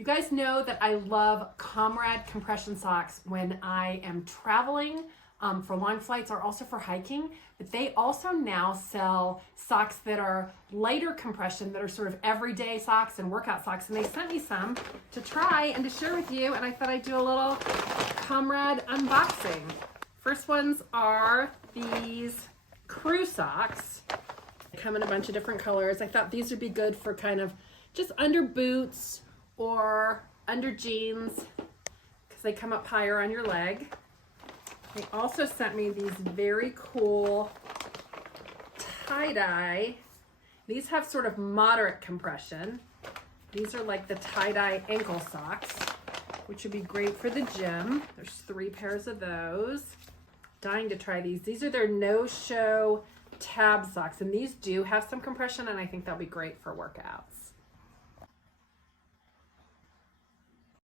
You guys know that I love Comrad compression socks when I am traveling for long flights or also for hiking, but they also now sell socks that are lighter compression, that are sort of everyday socks and workout socks, and they sent me some to try and to share with you, and I thought I'd do a little Comrad unboxing. First ones are these crew socks. They come in a bunch of different colors. I thought these would be good for kind of just under boots or under jeans because they come up higher on your leg. They also sent me these very cool tie-dye. These have sort of moderate compression. These are like the tie-dye ankle socks, which would be great for the gym. There's 3 pairs of those. Dying to try these. These are their no-show tab socks, and these do have some compression, and I think they'll be great for workouts.